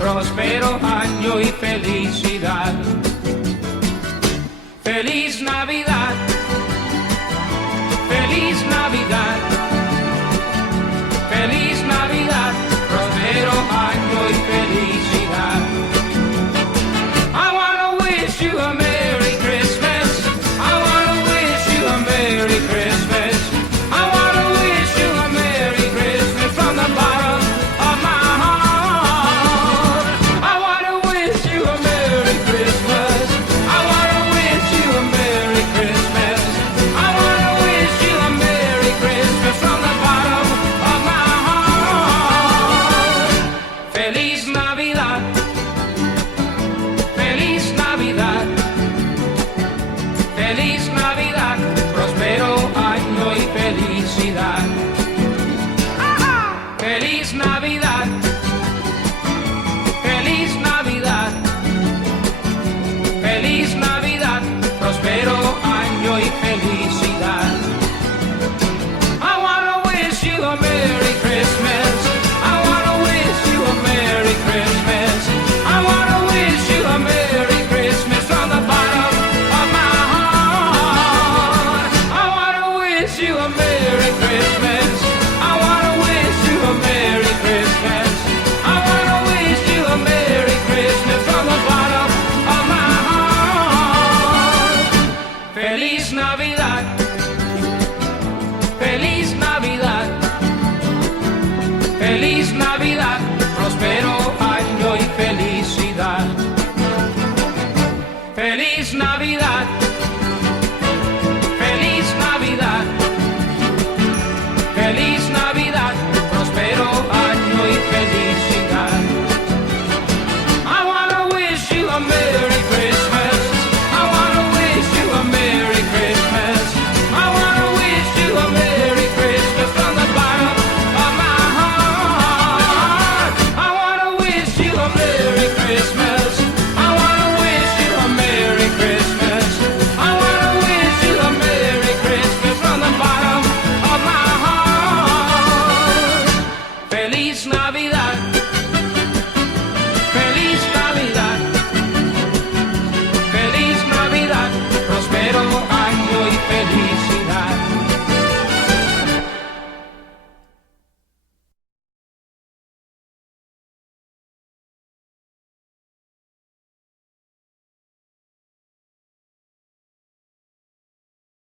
próspero año y felicidad. Feliz Navidad, feliz Navidad, feliz Navidad, próspero año y felicidad. I wanna wish you a Merry Christmas. I wanna wish you a Merry Christmas. I wanna wish you a Merry Christmas from the bottom of my heart. I wanna wish you a Merry Christmas. I wanna wish you a Merry Christmas. I wanna wish you a Merry Christmas from the bottom of my heart. Feliz Navidad.